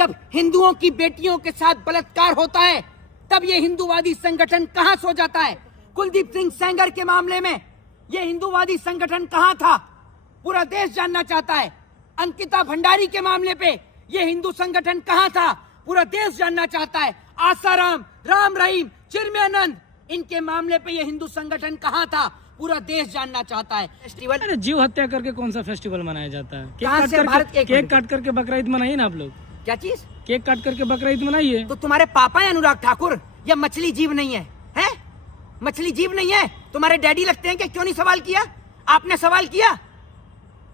जब हिंदुओं की बेटियों के साथ बलात्कार होता है तब ये हिंदूवादी संगठन कहां सो जाता है? कुलदीप सिंह सेंगर के मामले में ये हिंदूवादी संगठन कहां था? पूरा देश जानना चाहता है। अंकिता भंडारी के मामले पे ये हिंदू संगठन कहां था? पूरा देश जानना चाहता है। आसाराम, राम रहीम, चिन्मयानंद, इनके मामले पे ये हिंदू संगठन कहां था? पूरा देश जानना चाहता है। फेस्टिवल, अरे जीव हत्या करके कौन सा फेस्टिवल मनाया जाता है? केक काट करके बकरा ईद मनाइए ना आप लोग। क्या चीज? केक काट करके बकरा ईद मनाइए। तो तुम्हारे पापा है अनुराग ठाकुर? या मछली जीव नहीं है? हैं? मछली जीव नहीं है? तुम्हारे डैडी लगते हैं कि क्यों नहीं सवाल किया? आपने सवाल किया?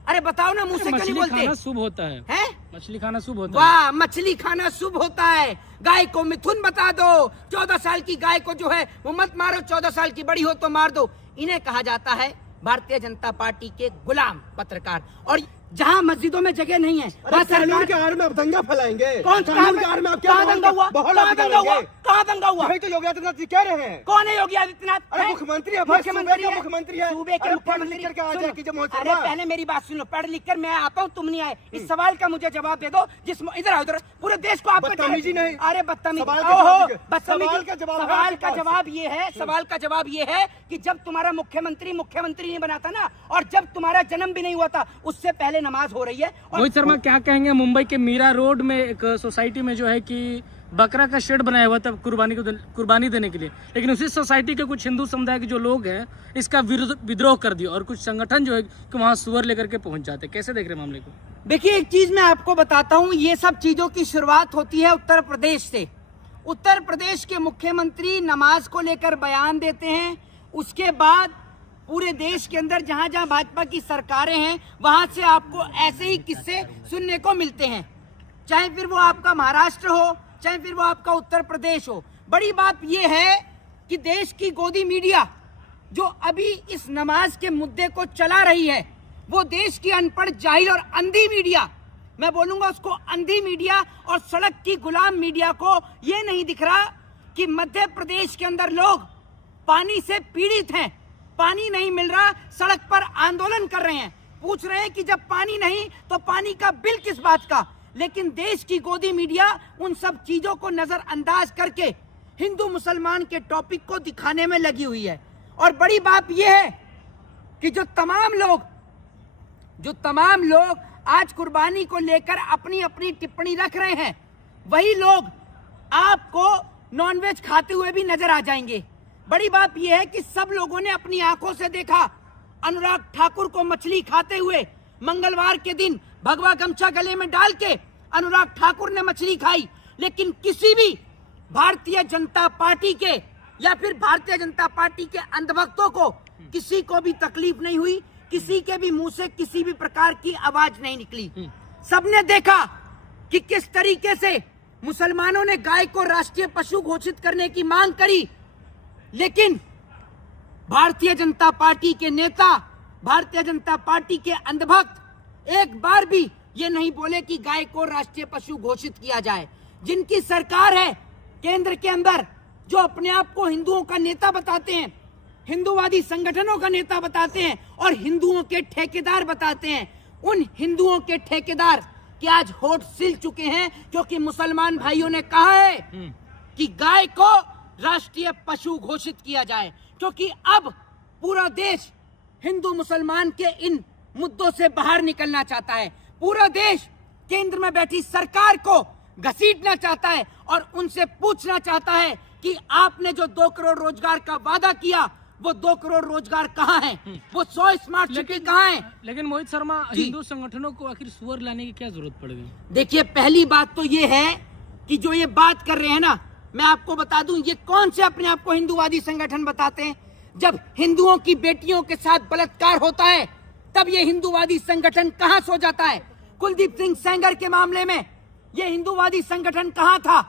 अरे बताओ ना, मुंह से क्यों नहीं बोलते? मछली खाना शुभ होता है। हैं? मछली खाना शुभ होता है। वाह, मछली खाना शुभ होता है। गाय को मिथुन बता दो। 14 साल की गाय को जो है वो मत मारो, 14 साल की बड़ी हो तो मार दो। इन्हें कहा जाता है भारतीय जनता पार्टी के गुलाम पत्रकार। और जहाँ मस्जिदों में जगह नहीं है वहाँ सरकार के आड़ में आप दंगा फैलाएंगे। कौन कानून के आड़ में आप क्या दंगा हुआ? कहाँ दंगा हुआ? कहाँ दंगा हुआ? तो योगी आदित्यनाथ जी कह रहे हैं। कौन है योगी आदित्यनाथ? अरे मुख्यमंत्री है, मुख्यमंत्री है, मुख्यमंत्री है। सूबे के मुख्यमंत्री करके आ जाए कि जब अरे पहले मेरी बात सुनो, पढ़ लिख कर मैं आता हूँ, तुम नहीं आए। इस सवाल का मुझे जवाब दे दो। जिस इधर आओ, इधर पूरे देश को आपका बदतमीजी नहीं। अरे बदतमीजी, सवाल का जवाब ये है, सवाल का जवाब ये है कि जब तुम्हारा मुख्यमंत्री नहीं बना था ना, और जब तुम्हारा जन्म भी नहीं हुआ था, उससे पहले नमाज हो रही है। रोहित शर्मा क्या कहेंगे? मुंबई के मीरा रोड में एक सोसाइटी में जो है कि बकरा का शेड बनाया हुआ था कुर्बानी देने के लिए, लेकिन उसी सोसाइटी के कुछ हिंदू समुदाय के जो लोग हैं इसका विद्रोह कर दिया और कुछ संगठन जो है कि वहां सुअर लेकर के पहुंच जाते। कैसे देख रहे मामले को? देखिए, एक चीज मैं आपको बताता हूँ, ये सब चीजों की शुरुआत होती है उत्तर प्रदेश से। उत्तर प्रदेश के मुख्यमंत्री नमाज को लेकर बयान देते हैं, उसके बाद पूरे देश के अंदर जहां जहां भाजपा की सरकारें हैं वहां से आपको ऐसे ही किस्से सुनने को मिलते हैं, चाहे फिर वो आपका महाराष्ट्र हो, चाहे फिर वो आपका उत्तर प्रदेश हो। बड़ी बात यह है कि देश की गोदी मीडिया जो अभी इस नमाज के मुद्दे को चला रही है, वो देश की अनपढ़, जाहिल और अंधी मीडिया, मैं बोलूंगा उसको अंधी मीडिया और सड़क की गुलाम मीडिया को ये नहीं दिख रहा कि मध्य प्रदेश के अंदर लोग पानी से पीड़ित हैं, पानी नहीं मिल रहा, सड़क पर आंदोलन कर रहे हैं, पूछ रहे हैं कि जब पानी नहीं तो पानी का बिल किस बात का। लेकिन देश की गोदी मीडिया उन सब चीजों को नजरअंदाज करके हिंदू मुसलमान के टॉपिक को दिखाने में लगी हुई है। और बड़ी बात यह है कि जो तमाम लोग आज कुर्बानी को लेकर अपनी अपनी टिप्पणी रख रहे हैं, वही लोग आपको नॉनवेज खाते हुए भी नजर आ जाएंगे। बड़ी बात यह है कि सब लोगों ने अपनी आंखों से देखा अनुराग ठाकुर को मछली खाते हुए। मंगलवार के दिन भगवा गमछा गले में डाल के अनुराग ठाकुर ने मछली खाई, लेकिन किसी भी भारतीय जनता पार्टी के या फिर भारतीय जनता पार्टी के अंधभक्तों को किसी को भी तकलीफ नहीं हुई, किसी के भी मुंह से किसी भी प्रकार की आवाज नहीं निकली। सबने देखा कि किस तरीके से मुसलमानों ने गाय को राष्ट्रीय पशु घोषित करने की मांग करी, लेकिन भारतीय जनता पार्टी के नेता, भारतीय जनता पार्टी के अंधभक्त एक बार भी ये नहीं बोले कि गाय को राष्ट्रीय पशु घोषित किया जाए। जिनकी सरकार है केंद्र के अंदर, जो अपने आप को हिंदुओं का नेता बताते हैं, हिंदूवादी संगठनों का नेता बताते हैं और हिंदुओं के ठेकेदार बताते हैं, उन हिंदुओं के ठेकेदार कि आज होठ सिल चुके हैं, क्योंकि मुसलमान भाइयों ने कहा है कि गाय को राष्ट्रीय पशु घोषित किया जाए, क्योंकि अब पूरा देश हिंदू मुसलमान के इन मुद्दों से बाहर निकलना चाहता है। पूरा देश केंद्र में बैठी सरकार को घसीटना चाहता है और उनसे पूछना चाहता है कि आपने जो 2 करोड़ रोजगार का वादा किया, वो 2 करोड़ रोजगार कहाँ हैं? वो 100 स्मार्ट सिटी कहाँ हैं? लेकिन मोहित शर्मा, हिंदू संगठनों को आखिर सुअर लाने की क्या जरूरत पड़ गई? देखिए, पहली बात तो ये है कि जो ये बात कर रहे हैं ना, मैं आपको बता दूं, ये कौन से अपने आप को हिंदूवादी संगठन बताते हैं? जब हिंदुओं की बेटियों के साथ बलात्कार होता है तब ये हिंदूवादी संगठन कहां सो जाता है? कुलदीप सिंह सेंगर के मामले में ये हिंदूवादी संगठन कहां था?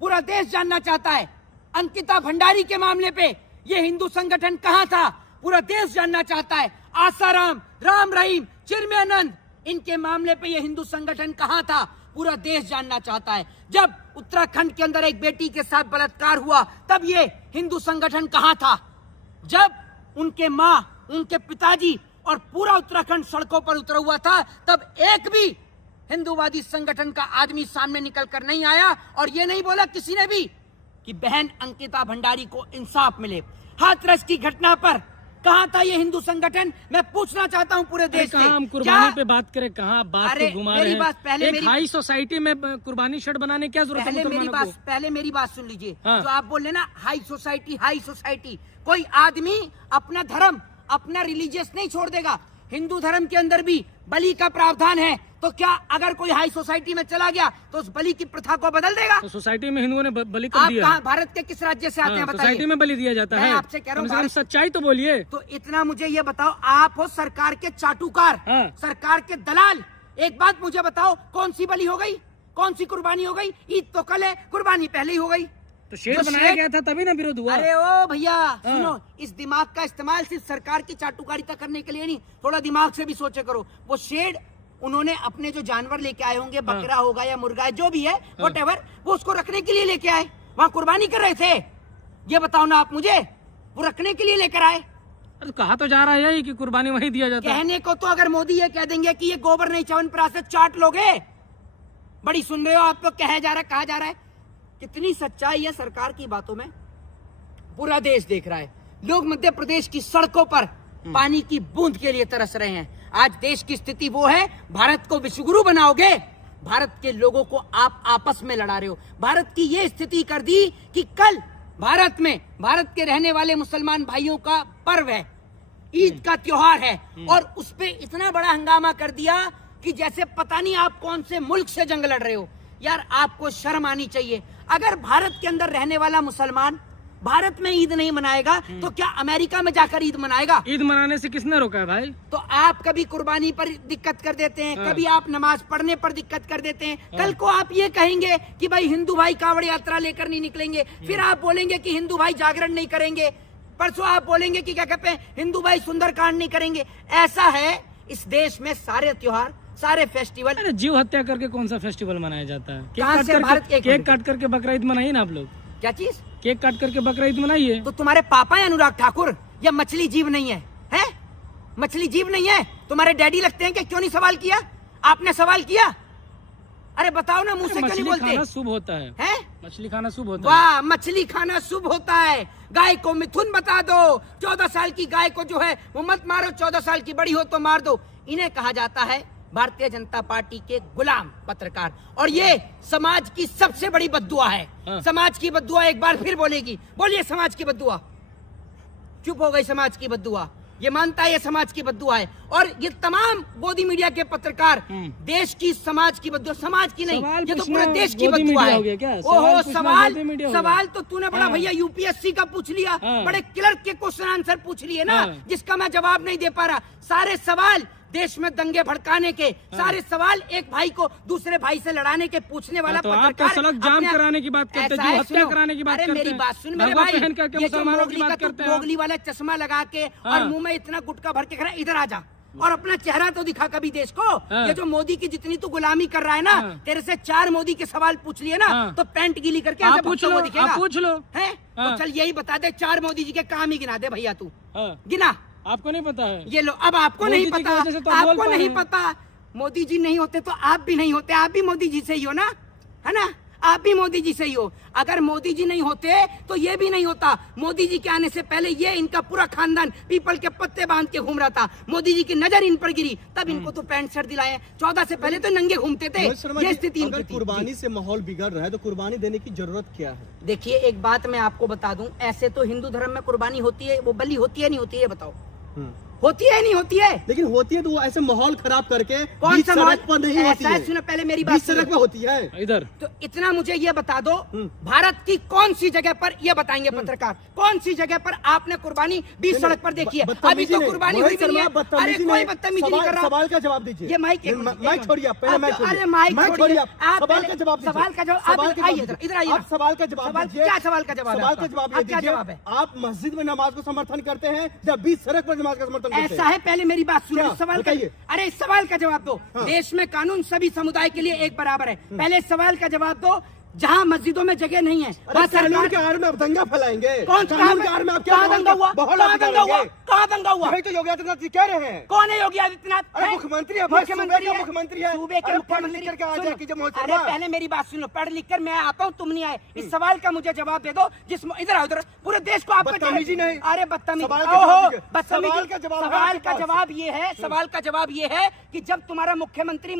पूरा देश जानना चाहता है। अंकिता भंडारी के मामले पे ये हिंदू संगठन कहां था? पूरा देश जानना चाहता है। आसाराम, राम रहीम, चिन्मयानंद, इनके मामले पे ये हिंदू संगठन कहां था? पूरा देश जानना चाहता है। जब उत्तराखंड के अंदर एक बेटी के साथ बलात्कार हुआ तब ये हिंदू संगठन कहां था? जब उनके माँ, उनके पिताजी और पूरा उत्तराखंड सड़कों पर उतरा हुआ था, तब एक भी हिंदूवादी संगठन का आदमी सामने निकलकर नहीं आया और ये नहीं बोला किसी ने भी कि बहन अंकिता भंडारी को इंसाफ मिले। हाथरस की घटना पर कहाँ था ये हिंदू संगठन? मैं पूछना चाहता हूँ पूरे देश से। कहाँ हम कुर्बानी पे बात करें, कहाँ बात अरे, को घुमा मेरी रहे हैं? बात पहले एक मेरी- हाई सोसाइटी में कुर्बानी शेड बनाने की क्या जरूरत है मुसलमानों को? पहले मेरी बात सुन लीजिए। हाँ। जो आप बोल रहे ना हाई सोसाइटी, कोई आदमी अपना धर्म, अपना रिलीजियस नहीं छोड़ देगा। हिंदू धर्म के अंदर भी बलि का प्रावधान है, तो क्या अगर कोई हाई सोसाइटी में चला गया तो उस बलि की प्रथा को बदल देगा? तो सोसाइटी में हिंदुओं ने बलि कर आप दिया। कहाँ, भारत के किस राज्य से आते हैं बताइए? सोसाइटी में बलि दिया जाता मैं है। आपसे कह रहा हूँ कम से कम भारत- सच्चाई तो बोलिए। तो इतना मुझे ये बताओ, आप हो सरकार के चाटुकार, हाँ। सरकार के दलाल। एक बात मुझे बताओ, कौन सी बलि हो गई, कौन सी कुर्बानी हो गई? ईद तो कल है, कुर्बानी पहले ही हो गई। तो शेड जो बनाया शेड- गया था तभी ना विरोध हुआ। अरे ओ भैया सुनो, इस दिमाग का इस्तेमाल सिर्फ सरकार की चाटुकारिता करने के लिए नहीं, थोड़ा दिमाग से भी सोचे करो। वो शेड उन्होंने अपने जो जानवर लेके आए होंगे, बकरा होगा या मुर्गा है, जो भी है व्हाटएवर, वो उसको रखने के लिए लेके आए। वहाँ कुर्बानी कर रहे थे? ये बताओ ना आप मुझे, वो रखने के लिए लेकर आए? तो कहा तो जा रहा है यही कि कुर्बानी वही दिया जाता है। कहने को तो अगर मोदी ये कह देंगे कि ये गोबर नहीं च्यवनप्राश से चाट लोगे, बड़ी सुन रहे हो आप लोग, कहा जा रहा है। कितनी सच्चाई है सरकार की बातों में, पूरा देश देख रहा है। लोग मध्य प्रदेश की सड़कों पर पानी की बूंद के लिए तरस रहे हैं। आज देश की स्थिति वो है, भारत को विश्वगुरु बनाओगे, भारत के लोगों को आप आपस में लड़ा रहे हो। भारत की ये स्थिति कर दी कि कल भारत में, भारत के रहने वाले मुसलमान भाइयों का पर्व है, ईद का त्योहार है, और उस पे इतना बड़ा हंगामा कर दिया कि जैसे पता नहीं आप कौन से मुल्क से जंग लड़ रहे हो। यार आपको शर्म आनी चाहिए। अगर भारत के अंदर रहने वाला मुसलमान भारत में ईद नहीं मनाएगा तो क्या अमेरिका में जाकर ईद मनाएगा? ईद मनाने से किसने रोका है भाई? तो आप कभी कुर्बानी पर दिक्कत कर देते हैं, कभी आप नमाज पढ़ने पर दिक्कत कर देते हैं। कल को आप ये कहेंगे कि भाई हिंदू भाई कांवड़ यात्रा लेकर नहीं निकलेंगे, फिर आप बोलेंगे कि हिंदू भाई जागरण नहीं करेंगे, परसों आप बोलेंगे कि क्या कहते हैं हिंदू भाई सुंदरकांड नहीं करेंगे। ऐसा है इस देश में, सारे त्योहार, सारे फेस्टिवल। अरे जीव हत्या करके कौन सा फेस्टिवल मनाया जाता है? कहाँ से भारत- एक केक मिनट। काट करके बकरा ईद मनाइए ना आप लोग। क्या चीज? केक काट करके बकरा ईद मनाइए। तो तुम्हारे पापा है अनुराग ठाकुर, या मछली जीव नहीं है? हैं? मछली जीव नहीं है? तुम्हारे डैडी लगते हैं कि क्यों नहीं सवाल किया? आपने सवाल किया? अरे बताओ ना, मुंह से क्यों नहीं मछली खाना बोलते? शुभ होता है। हैं? मछली खाना शुभ होता है। वाह, मछली खाना शुभ होता है। गाय को मिथुन बता दो, 14 साल की गाय को जो है वो मत मारो, 14 साल की बड़ी हो तो मार दो। इन्हें कहा जाता है भारतीय जनता पार्टी के गुलाम पत्रकार, और ये समाज की सबसे बड़ी बद्दुआ है। हाँ। समाज की बद्दुआ एक बार फिर बोलेगी, बोलिए समाज की बद्दुआ। चुप हो गई समाज की बद्दुआ, ये मानता है ये समाज की बद्दुआ है। और ये तमाम गोदी मीडिया के पत्रकार देश की समाज की बद्दुआ, समाज की नहीं, सवाल ये तो पूछना पूरे देश की गोदी बद्दुआ मीडिया है। हो गया क्या? ओहो, सवाल पूछना सवाल गोदी मीडिया हो गया? सवाल तो तूने बड़ा हाँ। भैया यूपीएससी का पूछ लिया, हाँ। बड़े क्लर्क के क्वेश्चन आंसर पूछ लिए ना, हाँ। जिसका मैं जवाब नहीं दे पा रहा। सारे सवाल देश में दंगे भड़काने के, सारे सवाल एक भाई को दूसरे भाई से लड़ाने के पूछने वाला तो आप पत्रकार तो सड़क जाम अपने- कराने की बात करते हैं, ऐसा जीव है, हत्या सुनो। कराने की बात अरे करते मेरी हैं। बात सुन मेरे भगवा भाई, पहन करके ये जो मुसलमानों की मोगली बात का करते तू हैं। मोगली वाला चश्मा लगा के और हाँ। मुंह में इतना गुटका भर के खड़ा, इधर आ जा और अपना चेहरा तो दिखा कभी देश को। हाँ। ये जो मोदी की जितनी तू गुलामी कर रहा है ना, हाँ। तेरे से 4 मोदी के सवाल पूछ लिए ना, हाँ। तो पैंट गीली करके आप ऐसे पूछ भक्तों लो, को दिखेगा। आप पूछ लो। है हाँ। तो चल यही बता दे, 4 मोदी जी के काम ही गिना दे भैया तू, हाँ। गिना। आपको नहीं पता है? ये लो, अब आपको मोदी नहीं जी की पता, वजह से तो आप बोल आपको पा रहे नहीं हैं। पता। मोदी जी नहीं होते तो आप भी नहीं होते, आप भी मोदी जी से ही हो ना, है ना? आप भी मोदी जी से ही हो। अगर मोदी जी नहीं होते तो ये भी नहीं होता। मोदी जी के आने से पहले ये इनका पूरा खानदान पीपल के पत्ते बांध के घूम रहा था। मोदी जी की नजर इन पर गिरी, तब इनको तो पैंट शर्ट दिलाए। 14 से पहले तो नंगे घूमते थे। रोहित शर्मा ये जी, स्थिति अगर इनकी थी। कुर्बानी से माहौल बिगड़ रहा है तो कुर्बानी देने की जरूरत क्या है? देखिए एक बात मैं आपको बता दूं, ऐसे तो हिंदू धर्म में कुर्बानी होती है, वो बलि होती है नहीं होती है, ये बताओ। होती है नहीं होती है? लेकिन होती है तो वो ऐसे माहौल खराब करके कौन बीच सा सड़क माहौल? पर नहीं होती ऐसा है, है। सुनो पहले मेरी बात बीच सुनो। सड़क पर होती है। इधर तो इतना मुझे ये बता दो, भारत की कौन सी जगह पर, ये बताएंगे पत्रकार, कौन सी जगह पर आपने कुर्बानी बीच सड़क पर देखी है? अभी बदतमीजी तो नहीं। कुर्बानी रोहित हुई भी नहीं शर्मा, है। अरे बदतमीजी कोई नहीं। बदतमीजी नहीं कर रहा। सवाल का जवाब दीजिए। ये माइक माइक छोड़िए आप, पहले माइक छोड़िए। अरे माइक छोड़िए आप। आप सवाल पहले- का जवाब दीजिए। सवाल का जवाब सवाल आप का आइए जवाब इधर आइए। आप सवाल का जवाब सवाल दीजिए। क्या सवाल का जवाब है सवाल आपका? का जवाब आप ये क्या दीजिए। जवाब है? आप मस्जिद में नमाज को समर्थन करते हैं या बीच सड़क पर नमाज का समर्थन करते ऐसा हैं? है, पहले मेरी बात सुनो। क्या? इस सवाल का, बताइए। अरे इस सवाल का जवाब दो। हाँ। देश में कानून सभी समुदाय के लिए एक बराबर है। पहले इस सवाल का जवाब दो, जहाँ मस्जिदों में जगह नहीं है अरे वहाँ कानून के आड़ में आप दंगा फैलाएंगे। कौन कानून के आड़ में आप क्या कहाँ दंगा हुआ? माहौल कहाँ दंगा हुआ? बिगाड़ेंगे। कहाँ दंगा हुआ? यही तो योगी आदित्यनाथ जी कह रहे हैं। कौन है योगी आदित्यनाथ? अरे हैं? मुख्यमंत्री है भाई, मुख्यमंत्री सूबे का है। मुख्यमंत्री है। सूबे के अरे मुख्यमंत्री। पढ़ लिख करके आ सुनो, जाए कीजिए मोहित अरे शर्मा। पहले मेरी बात सुनो, पढ़ लिख कर मैं आता हूँ, तुम नहीं आए। इस सवाल का मुझे जवाब दे दो। जिस इधर आओ, इधर पूरे देश को आपका बदतमीजी नहीं। अरे बदतमीजी, सवाल का जवाब दीजिए। बदतमीजी। सवाल का जवाब है सवाल आपके का पास। जवाब ये है, सवाल का जवाब ये है कि जब तुम्हारा मुख्यमंत्री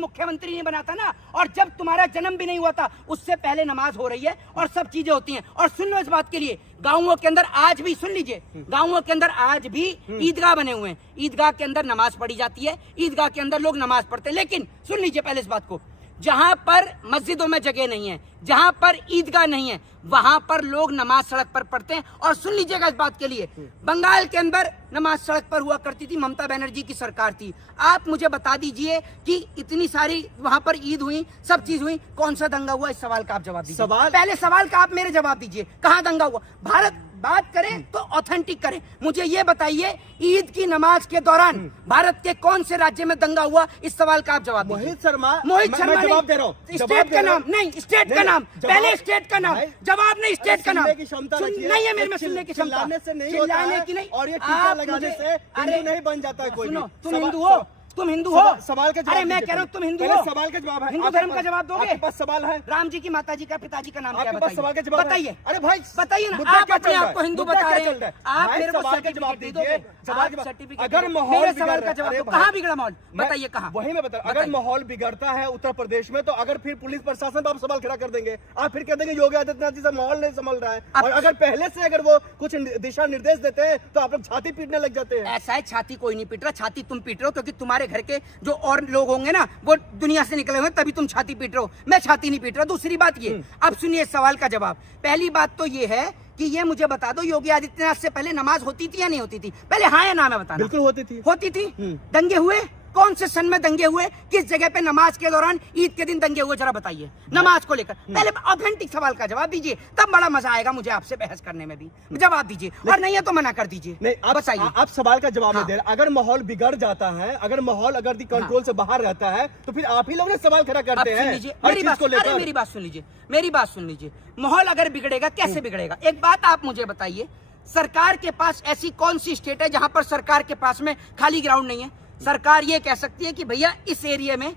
नहीं बना था ना, और जब तुम्हारा जन्म भी नहीं हुआ था, उससे पहले नमाज हो रही है और सब चीजें होती हैं। और सुन लो इस बात के लिए, गाँवों के अंदर आज भी, सुन लीजिए, गाँवों के अंदर आज भी ईदगाह बने हुए हैं। ईदगाह के अंदर नमाज पढ़ी जाती है, ईदगाह के अंदर लोग नमाज पढ़ते हैं। लेकिन सुन लीजिए पहले इस बात को, जहां पर मस्जिदों में जगह नहीं है, जहां पर ईदगाह नहीं है, वहां पर लोग नमाज सड़क पर पढ़ते हैं। और सुन लीजिएगा इस बात के लिए, बंगाल के अंदर नमाज सड़क पर हुआ करती थी, ममता बनर्जी की सरकार थी। आप मुझे बता दीजिए कि इतनी सारी वहां पर ईद हुई, सब चीज हुई, कौन सा दंगा हुआ? इस सवाल का आप जवाब दीजिए। पहले सवाल का आप मेरे जवाब दीजिए, कहाँ दंगा हुआ? भारत बात करें तो ऑथेंटिक करें। मुझे ये बताइए, ईद की नमाज के दौरान भारत के कौन से राज्य में दंगा हुआ? इस सवाल का आप जवाब दीजिए। मोहित शर्मा, मोहित मैं शर्मा जवाब दे रहा हूँ। स्टेट का नाम नहीं, स्टेट का नाम, पहले स्टेट का नाम, जवाब नहीं, स्टेट का नाम। सुनने की क्षमता नहीं है मेरे में सुनने की क्षमता। चिल्लाने से नहीं होता है, की नहीं। और ये टीका लगाने से हिंदू नहीं बन जाता है कोई भी। सुनो, तुम हिंदू हो, तुम हिंदू हो। सवाल का जवाब अरे मैं दीजिए कह रहा हूँ तुम हिंदू पहले हो। सवाल का जवाब है। हिंदू आपके धर्म का पास- जवाब दोगे? आपके पास सवाल है? राम जी की माताजी का, पिताजी का नाम क्या? आपके पास सवाल का जवाब है? बताइए। अरे भाई बताइए ना, मुद्दा आप क्या अपने चल रहा आप को है? हिंदू मुद्दा बता क्या रहे चल रहा हैं। है? आप भाई, मेरे को सवाल का जवाब सर्टिफिकेट दीजिए। दोगे? सर्टिफिकेट अगर माहौल मेरे बिगड़ सवाल रहा का है- जवाब अरे दो, भाई, कहाँ बिगड़ा माहौल? मैं बताइए कहाँ? वही मैं बता रहा हूं। अगर माहौल बिगड़ता है उत्तर प्रदेश में, तो अगर फिर पुलिस प्रशासन पर आप सवाल खड़ा कर देंगे, आप फिर कह देंगे योगी आदित्यनाथ जी से माहौल नहीं संभल रहा है। और अगर पहले से अगर वो कुछ दिशा निर्देश देते हैं तो आप लोग छाती पीटने लग जाते हैं। ऐसा है, छाती कोई नहीं पीट रहा, छाती तुम पीट रहे हो, क्योंकि तुम्हारे घर के जो और लोग होंगे ना, वो दुनिया से निकले हुए, तभी तुम छाती पीट रहे हो। मैं छाती नहीं पीट रहा। दूसरी बात ये, अब सुनिए इस सवाल का जवाब। पहली बात तो ये है कि ये मुझे बता दो, योगी आदित्यनाथ से पहले नमाज होती थी या नहीं होती थी? पहले हाँ या ना में बताना। बिल्कुल होती थी। होती थी। दंगे हुए? कौन से सन में दंगे हुए? किस जगह पे नमाज के दौरान, ईद के दिन दंगे हुए? जरा बताइए नमाज को लेकर। पहले ऑथेंटिक सवाल का जवाब दीजिए, तब बड़ा मजा आएगा मुझे आपसे बहस करने में भी। जवाब दीजिए, और नहीं है तो मना कर दीजिए। नहीं, आप बताइए। आप सवाल का जवाब हाँ। नहीं दे रहे। अगर माहौल बिगड़ जाता है, अगर माहौल अगर कंट्रोल से बाहर रहता है, तो फिर आप ही लोग ने सवाल खड़ा अब करते सुन हैं लीजिए हर मेरी चीज बात, को अरे लेकर। मेरी बात सुन लीजिए, मेरी बात सुन लीजिए। माहौल अगर बिगड़ेगा, कैसे बिगड़ेगा? एक बात आप मुझे बताइए, सरकार के पास ऐसी कौन सी स्टेट है जहां पर सरकार के पास में खाली ग्राउंड नहीं है? सरकार ये कह सकती है कि भैया इस एरिया में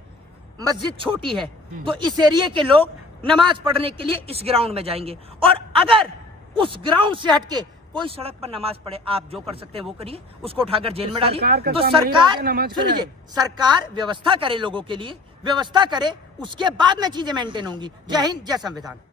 मस्जिद छोटी है, तो इस एरिया के लोग नमाज पढ़ने के लिए इस ग्राउंड में जाएंगे। और अगर उस ग्राउंड से हटके कोई सड़क पर नमाज पढ़े, आप जो कर सकते हैं वो करिए, उसको उठाकर जेल में डालिए। सरकार का तो काम नहीं सरकार, है नमाज सुन लीजिए, पढ़ाए। सरकार व्यवस्था करे, लोगों के लिए व्यवस्था करे, उसके बाद में चीजें मेंटेन होंगी। जय हिंद, जय संविधान।